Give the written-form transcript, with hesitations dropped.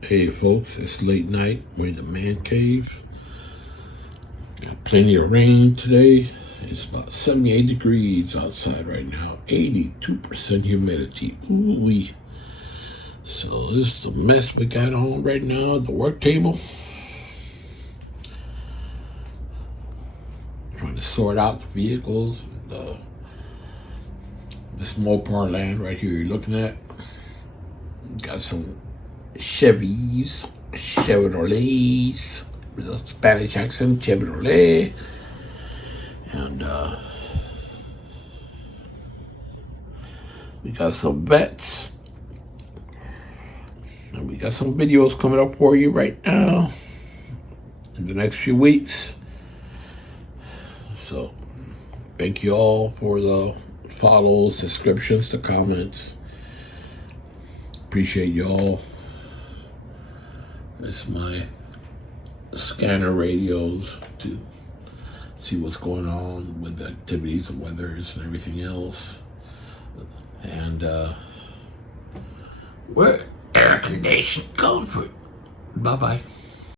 Hey folks, it's late night. We're in the man cave. Got plenty of rain today. It's about 78 degrees outside right now. 82% humidity. Ooh-wee. So this is the mess we got on right now at the work table. Trying to sort out the vehicles. This Mopar land right here you're looking at. Got some Chevies, Chevrolets, with a Spanish accent, Chevrolet, and we got some vets, and we got some videos coming up for you right now in the next few weeks. So thank you all for the follows, subscriptions, the comments. Appreciate y'all. It's my scanner radios to see what's going on with the activities, the weathers, and everything else. And we're air conditioned comfort. Bye-bye.